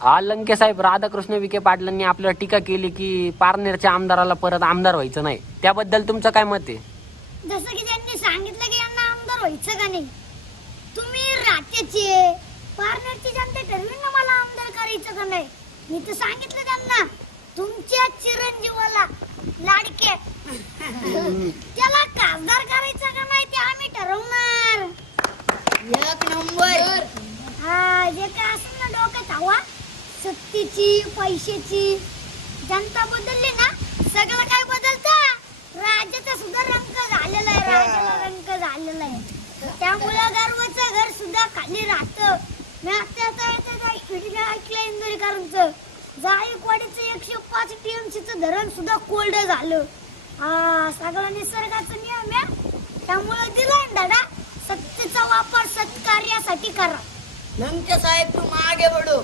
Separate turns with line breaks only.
हा लंकेसाहेब राधाकृष्ण विखे पाटलांनी आपल्याला टीका केली की पारनेरच्या आमदाराला परत आमदार व्हायचं नाही त्याबद्दल तुमचं काय मत आहे
जसं की त्यांनी सांगितलं की यांना आमदार व्हायचं का नाही तुम्ही राज्याचे पारनेरची जनता ठरवीन ना मला आमदार करायचं का नाही मी तर सांगितलं त्यांना तुमच्या चिरंजीवाला लाडके त्याला खासदार सत्तेची पैशाची जनता बदलली ना सगळं काय बदलत राजाचा सुद्धा रंग झालेला आहे राजाला रंग झालेला आहे त्यामुळे गर्वाचं घर सुद्धा खाली राहतं मी आता ऐकलं इंदोरीकरांचं जायकवाडीचं एकशे पाच टीएमसीचं धरण सुद्धा कोल्ड झालं सगळं निसर्गाचं नियम आहे त्यामुळे दिलाय दादा सत्तेचा वापर सत्कार्यासाठी करा
लंके साहेब तू मागे बडो